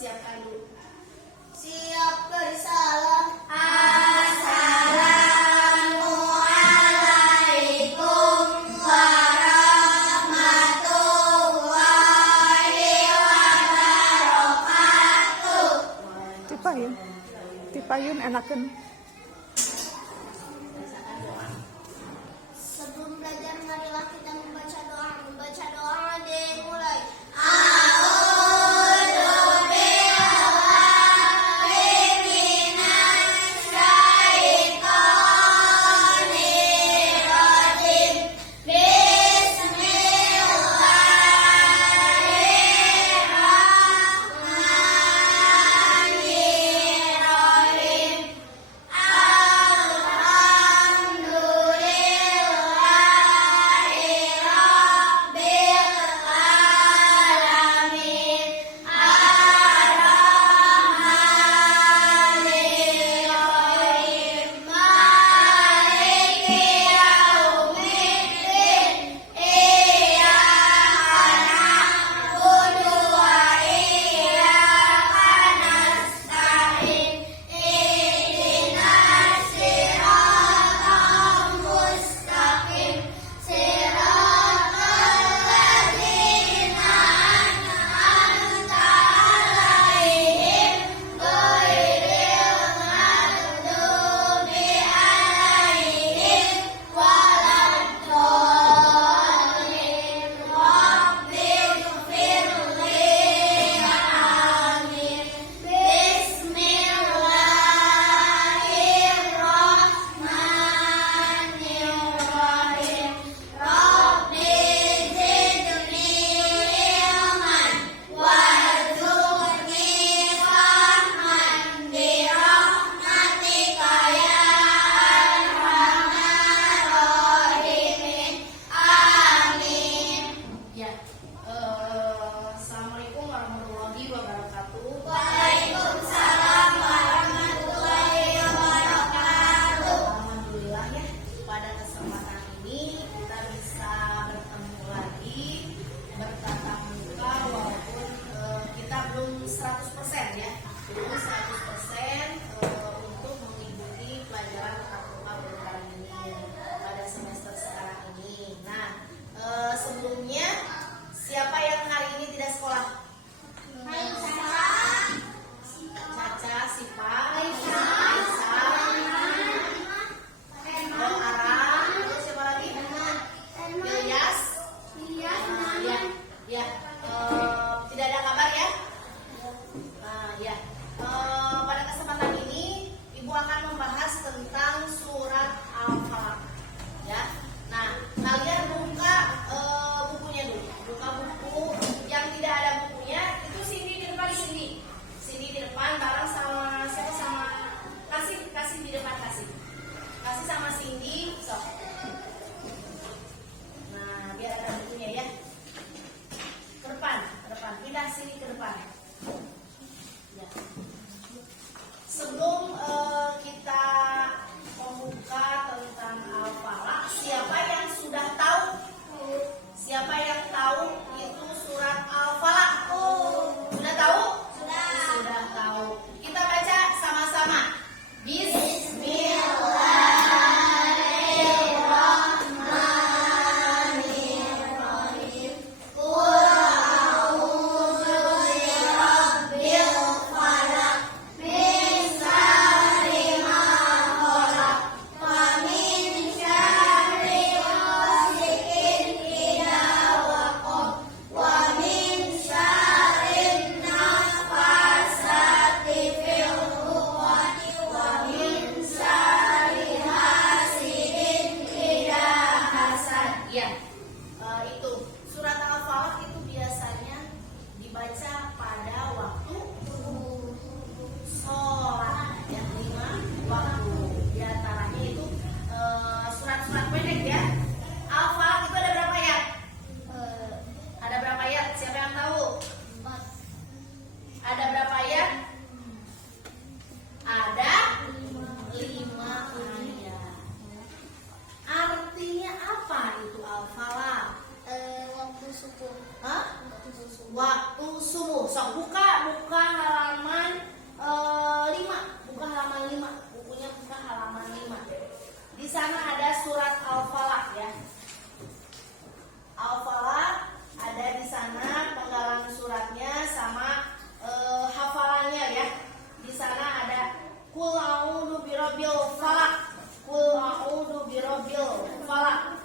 persiapkan dulu. Siap bersalam. Assalamualaikum warahmatullahi wabarakatuh. Tipayun enakeun. Sebelum belajar, marilah kita membaca doa. Membaca doa dimulai. Assalamualaikum warahmatullahi wabarakatuh. Waalaikumsalam warahmatullahi wabarakatuh. Alhamdulillah ya, pada kesempatan ini kita bisa bertemu lagi, bertatap muka walaupun kita belum 100% ya, belum 100% untuk mengikuti pelajaran tatap muka kali ini pada semester sekarang ini. Nah, sebelumnya siapa yang hari ini tidak sekolah? Caca, Sipa, Aisyah, Ara, terus siapa lagi? Ilyas. Ya. Tidak ada kabar ya? Ya. Pada kesempatan ini Ibu akan membahas tentang surat Al-Falaq. Ya. Nah, kalian buka bukunya dulu. Buka buku yang tidak ada bukunya itu Cindy di depan Cindy. Cindy di depan bareng sama siapa, sama kasih di depan kasih sama Cindy. Sok. Nah, biar ada bukunya ya. Ke depan. Pindah sini ke depan. Ya. Sebelum kita membuka tentang Al-Falaq, siapa yang sudah tahu? Siapa yang tahu itu surat Al-Falaq? Sudah tahu? Sudah tahu. Kita baca sama-sama. Bismillahirrahmanirrahim. Qul a'udzu birabbil falaq min syarri ma khalaq wa min syarri ghasiqin idza waqab wa min syarri nafasati fil 'uqad wa min syarri hasidin idza hasad. Ya, itu surat Al-Falaq itu biasanya dibaca pada waktu sholat yang 5 waktu. Di antaranya itu surat-surat pendek ya. Al-Falaq itu ada berapa ayat? Ada berapa ayat? Siapa yang tahu? Ada berapa ayat? Ada 5 ayat. Artinya apa itu Al-Falaq? Waktu subuh. Hah? Waktu subuh. sok buka halaman 5, buka halaman 5, bukunya buka halaman 5. Di sana ada surat Al-Falaq ya. Al-Falaq ada di sana penggalan suratnya sama hafalannya ya. Di sana ada Qul a'udzu birabbil falaq. Qul a'udzu birabbil falaq.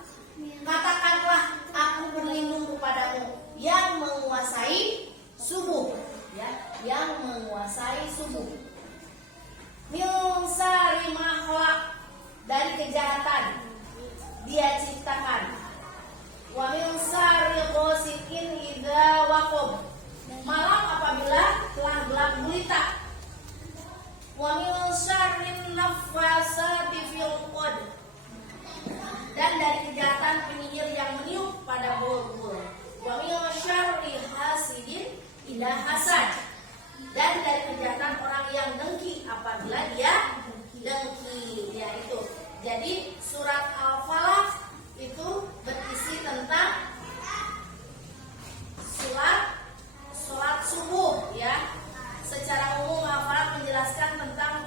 Katakanlah aku berlindung kepadamu yang menguasai subuh ya, yang menguasai subuh. Min syarri ma khalaq, dari kejahatan dia ciptakan. Wa min syarri ghasiqin idza waqab, malam apabila telah gelap gulita. Wa min syarrin naffasati fil 'uqad, dan dari kejahatan penyihir yang meniup pada bul-bul. Wa min syarri hasidin idza hasad, dan dari kejahatan orang yang dengki apabila dia dengki, yaitu. Jadi surat Al-Falaq itu berisi tentang sholat subuh ya. Secara umum Al-Falaq menjelaskan tentang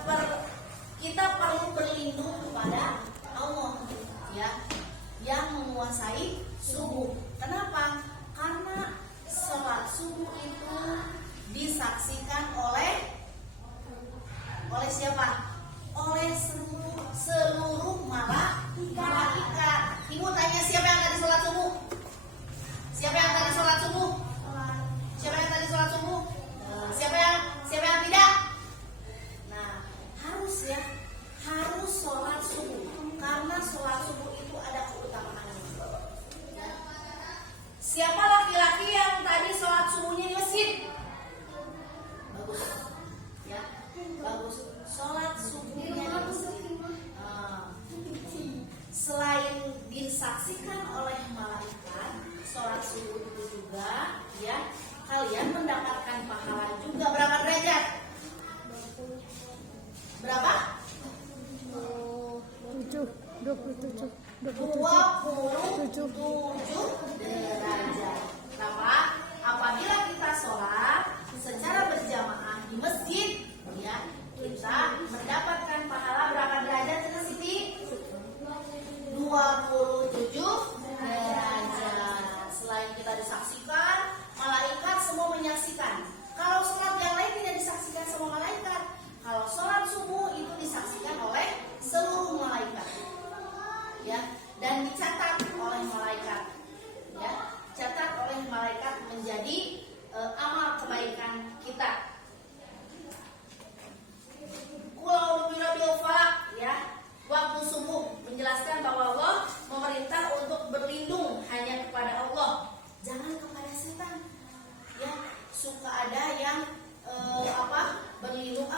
kita perlu berlindung kepada Allah ya, yang menguasai subuh. Kenapa? Karena sholat subuh itu disaksikan oleh siapa? Oleh seluruh malaikat. Ibu tanya, siapa yang tadi sholat subuh? Siapa yang tadi sholat subuh? Siapa yang tadi sholat subuh? Siapa yang tidak? Nah, harus ya, harus sholat subuh, karena sholat subuh itu ada keutamaannya. Siapa laki-laki yang tadi sholat subuhnya di masjid? Bagus, ya, bagus. Sholat subuhnya di masjid. Selain disaksikan oleh malaikat, sholat subuh itu juga, ya, kalian mendapatkan pahala juga. Berapa derajat? Berapa? 27 derajat. Kenapa? Apabila kita sholat secara berjamaah di masjid, ya, kita mendapatkan pahala berapa derajat kita Siti? 27 derajat. Selain kita disaksikan, malaikat semua menyaksikan. Kalau sholat yang lain tidak disaksikan sama malaikat. Kalau sholat subuh itu disaksikan oleh seluruh malaikat, ya, dan dicatat oleh malaikat, ya, catat oleh malaikat menjadi amal kebaikan kita. Qul birabbil falaq, ya, waktu subuh menjelaskan bahwa Allah memerintah untuk berlindung hanya kepada Allah, jangan kepada setan. Ya, suka ada yang berlindung,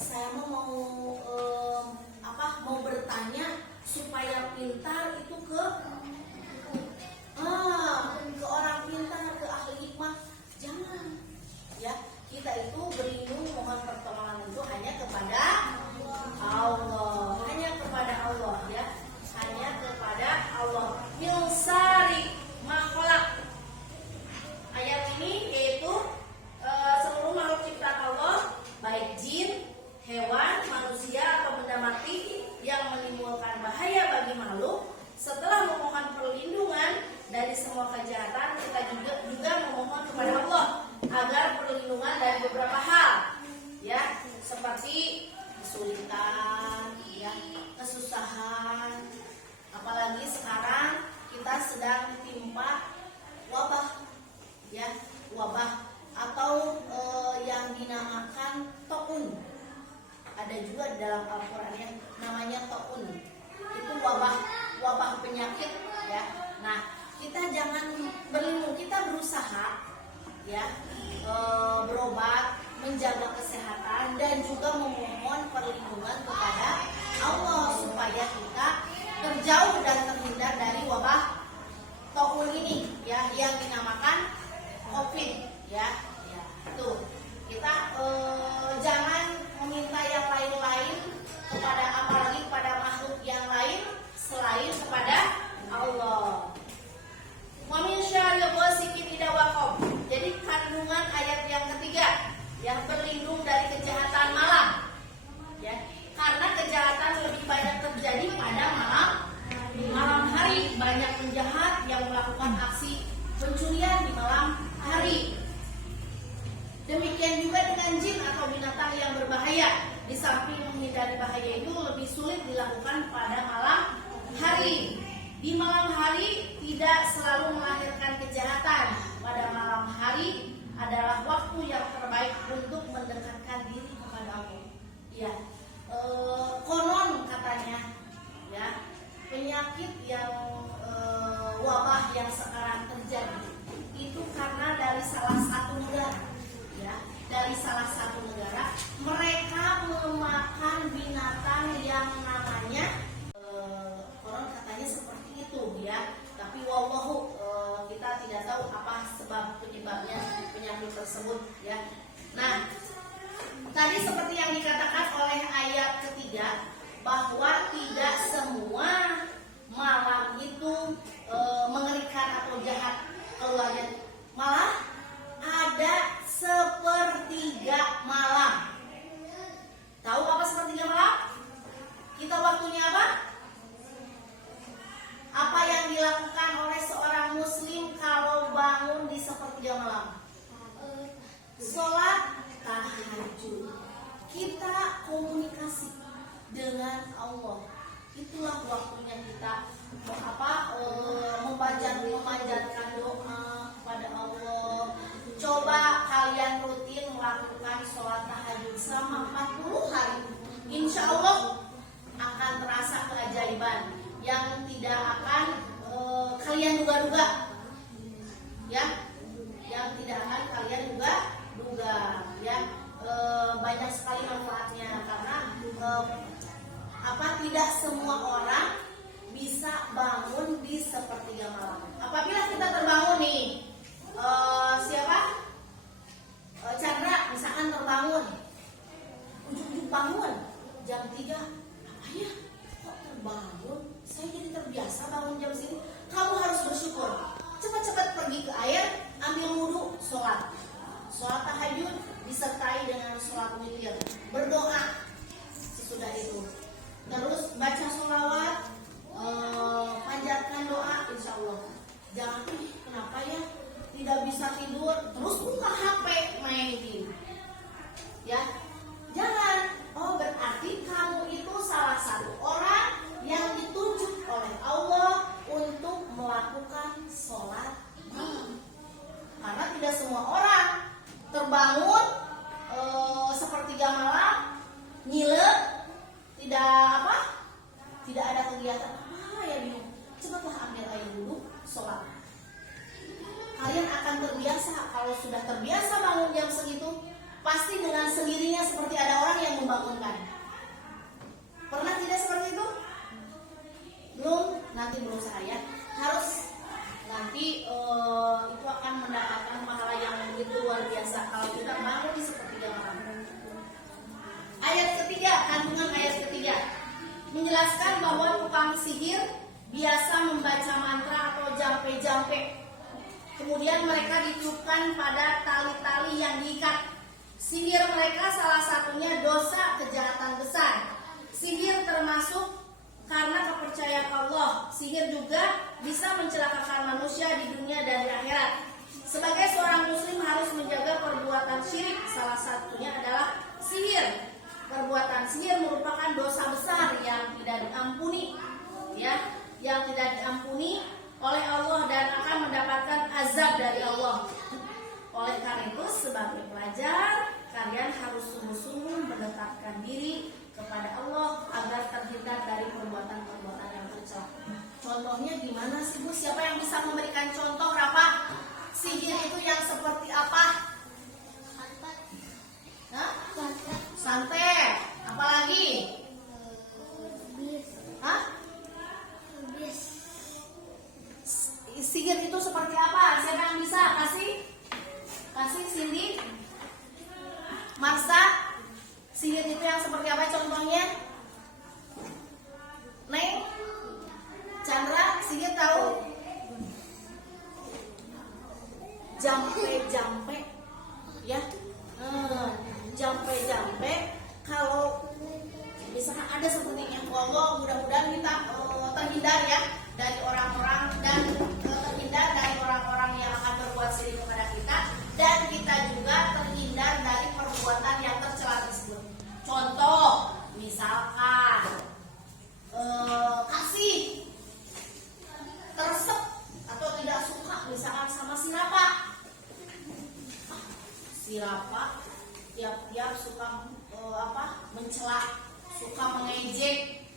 saya mau bertanya supaya pintar itu ke orang pintar, ke ahli hikmah. Jangan, ya, kita itu berlindung mohon pertolongan itu hanya kepada Allah, hanya kepada Allah, ya, hanya kepada Allah. Min syarri ma khalaq, ayat ini yaitu seluruh makhluk ciptaan Allah, baik jin, hewan, manusia atau benda mati yang menimbulkan bahaya bagi makhluk. Setelah memohon perlindungan dari semua kejahatan, kita juga memohon kepada Allah agar perlindungan dari beberapa hal, ya, seperti kesulitan, ya, kesusahan. Apalagi sekarang kita sedang ditimpa wabah, ya, wabah atau yang dinamakan taun. Ada juga dalam Al-Quran yang namanya taun. Itu wabah penyakit, ya. Nah, kita jangan berlindung, kita berusaha, ya, berobat, menjaga kesehatan, dan juga memohon perlindungan kepada Allah supaya kita terjauh dan terhindar dari wabah taun ini, ya, yang dinamakan COVID, ya. Tuh, kita jangan meminta yang lain-lain kepada, apalagi kepada makhluk yang lain selain kepada Allah. Wa min syarri ghasiqin idza waqab. Jadi kandungan ayat yang samping menghindari bahaya itu lebih sulit dilakukan pada malam hari. Di malam hari tidak selalu melahirkan kejahatan. Pada malam hari adalah waktu yang terbaik untuk mendekatkan diri kepada Allah. Ya, konon katanya, ya, penyakit yang wabah yang sekarang terjadi itu karena dari salah satu negara, ya, dari salah satu negara mereka memakan binatang yang namanya konon katanya seperti itu, ya. Tapi wallahu kita tidak tahu apa penyebabnya penyakit tersebut, ya. Nah, tadi seperti yang dikatakan oleh ayat ketiga bahwa tidak semua malam itu mengerikan atau jahat keluarnya, malah ada sepertiga malam. Tahu apa sepertiga malam? Kita waktunya apa? Apa yang dilakukan oleh seorang muslim kalau bangun di sepertiga malam? Sholat tahajud. Kita komunikasi dengan Allah. Itulah waktunya kita memanjatkan doa kepada Allah. Coba kalian rutin melakukan sholat tahajud selama 40 hari. Insya Allah akan terasa keajaiban yang tidak akan kalian duga-duga, ya, yang tidak akan kalian duga-duga, ya. Banyak sekali manfaatnya karena tidak semua orang bisa bangun di sepertiga malam. Apabila kita terbangun nih, Chandra misalkan terbangun, ujuk-ujuk bangun jam 3, apa ya? Kok terbangun? Saya jadi terbiasa bangun jam segini. Kamu harus bersyukur. Cepat-cepat pergi ke air, ambil wudhu, sholat tahajud disertai dengan sholat witir, berdoa sesudah itu. Terus baca sholawat, panjatkan doa, insya Allah. Jangan, kenapa ya tidak bisa tidur, terus buka HP main game, ya. Jangan. Oh, berarti kamu itu salah satu orang yang ditunjuk oleh Allah untuk melakukan sholat malam. Karena tidak semua orang terbangun sepertiga malam, nyilek, tidak ada kegiatan apa ya, bingung. Cepatlah ambil air wudhu, sholat. Kalian akan terbiasa. Kalau sudah terbiasa bangun jam segitu, pasti dengan sendirinya seperti ada orang yang membangunkan. Pernah tidak seperti itu? Belum, nanti berusaha ya. Harus nanti itu akan mendapatkan pahala yang begitu luar biasa kalau kita bangun di sepertiga malam. Ayat ketiga, kandungan ayat ketiga menjelaskan bahwa tukang sihir biasa membaca mantra atau jampe-jampe. Kemudian mereka ditiupkan pada tali-tali yang diikat. Sihir mereka salah satunya dosa kejahatan besar. Sihir termasuk karena kepercayaan Allah. Sihir juga bisa mencelakakan manusia di dunia dan di akhirat. Sebagai seorang muslim harus menjaga perbuatan syirik. Salah satunya adalah sihir. Perbuatan sihir merupakan dosa besar yang tidak diampuni, ya, yang tidak diampuni oleh Allah dan akan mendapatkan azab dari Allah. Oleh karena itu, sebagai pelajar, kalian harus sungguh-sungguh mendekatkan diri kepada Allah agar terhindar dari perbuatan-perbuatan yang tercela. Contohnya gimana sih, Bu? Siapa yang bisa memberikan contoh, Rafa? Sihir itu yang seperti apa? Santet. Apalagi? Sihir itu seperti apa? Siapa yang bisa kasih Cindy, Marsa? Sihir itu yang seperti apa contohnya? Neng, Chandra, sihir tahu? Jampe, ya. Jampe. Kalau misalkan ada seperti yang Allah, mudah-mudahan kita terhindar ya dari orang-orang dan terhindar dari orang-orang yang akan berbuat syirik kepada kita, dan kita juga terhindar dari perbuatan yang tercela tersebut. Contoh, sirapa, tiap-tiap suka mencela, suka mengejek.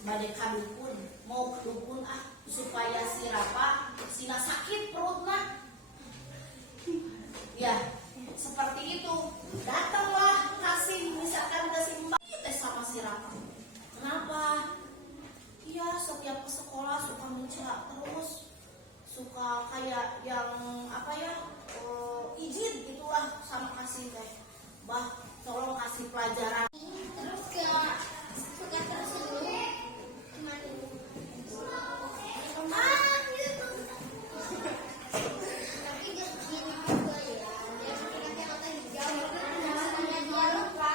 Badai kadukun, mau kedukun supaya sirapa sina sakit perutnya. Ya, seperti itu. Datanglah misalkan kasih mbak kita sama sirapa. Kenapa? Iya, setiap ke sekolah suka mencela terus, suka kayak yang izin itulah sama kasih teh. Bah, tolong kasih pelajaran. Terus suka tersinggung gimana itu? Gitu. Tapi gini juga ya, dia sebenarnya kata dijawab karena dia lupa.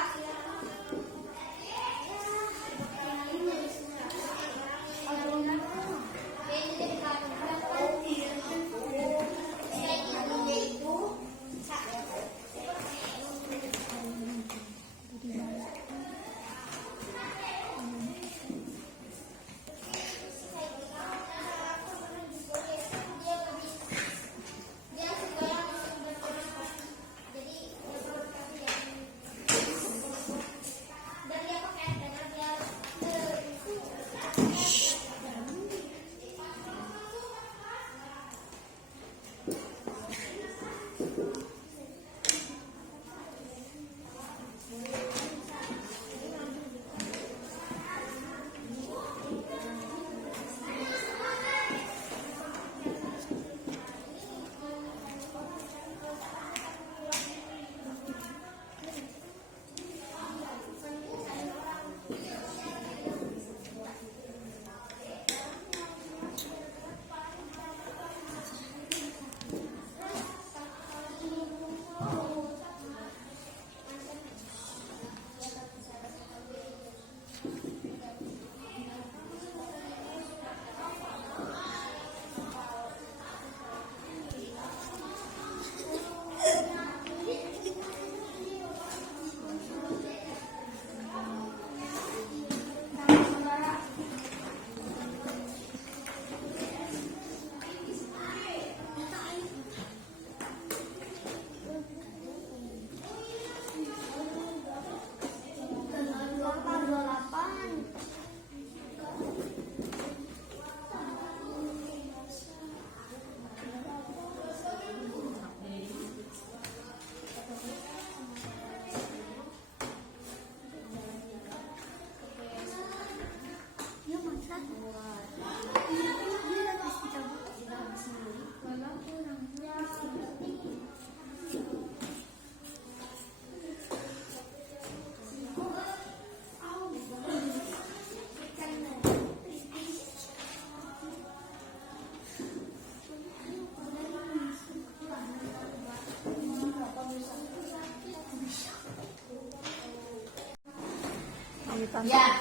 Ya,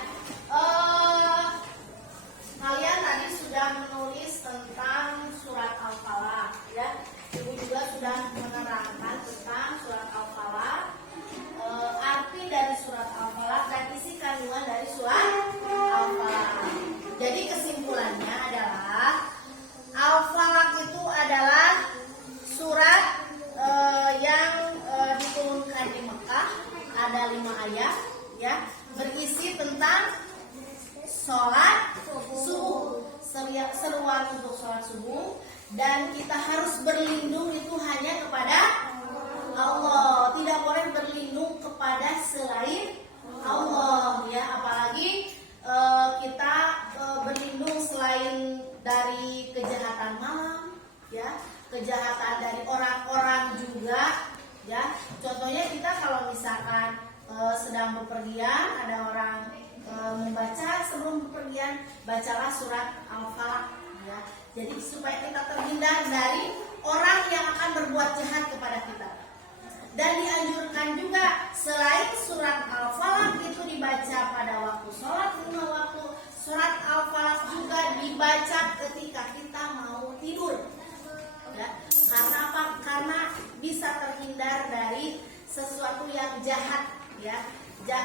kalian tadi sudah menulis tentang surat Al-Falaq, ya. Ibu juga sudah menerangkan tentang surat Al-Falaq, arti dari surat Al-Falaq dan isi kandungan dari surat Al-Falaq. Jadi kesimpulannya adalah Al-Falaq itu adalah surat yang diturunkan di Mekah, ada 5 ayat, ya. Berisi tentang sholat subuh, seruan untuk sholat subuh, dan kita harus berlindung itu hanya kepada Allah, tidak boleh berlindung kepada selain Allah, ya. Apalagi kita berlindung selain dari kejahatan malam, ya, kejahatan dari orang-orang juga, ya. Contohnya kita kalau misalkan sedang bepergian, ada orang membaca sebelum bepergian, bacalah surat Al-Falaq, ya. Jadi supaya kita terhindar dari orang yang akan berbuat jahat kepada kita. Dan dianjurkan juga selain surat Al-Falaq itu dibaca pada waktu sholat 5 waktu, surat Al-Falaq juga dibaca ketika kita mau tidur, ya. Karena apa? Karena bisa terhindar dari sesuatu yang jahat, ya,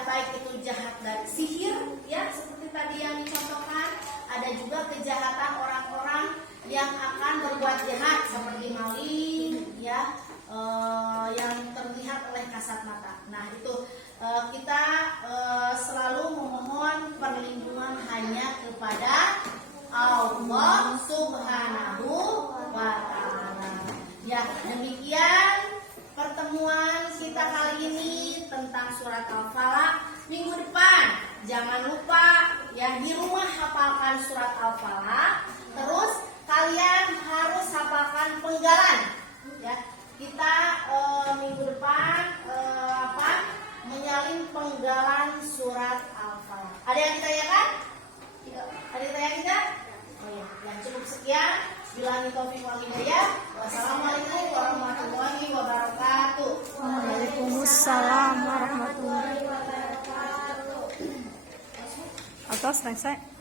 baik itu jahat dari sihir, ya, seperti tadi yang dicontohkan. Ada juga kejahatan orang-orang yang akan berbuat jahat seperti maling, ya, kasat mata. Nah itu kita selalu memohon perlindungan hanya kepada Allah Subhanahu wa Ta'ala. Ya, demikian pertemuan kita kali ini tentang surat Al-Falaq. Minggu depan jangan lupa ya di rumah hafalkan surat Al-Falaq. Terus kalian harus hafalkan penggalan. Ya, kita minggu depan menyalin penggalan surat Al-Falaq. Ada yang ditanyakan? Ada yang ditanya tidak? Oh ya, yang cukup sekian. Billahi taufiq wal hidayah. Wassalamualaikum warahmatullahi wabarakatuh. Waalaikumsalam warahmatullahi wabarakatuh. Atas selesai.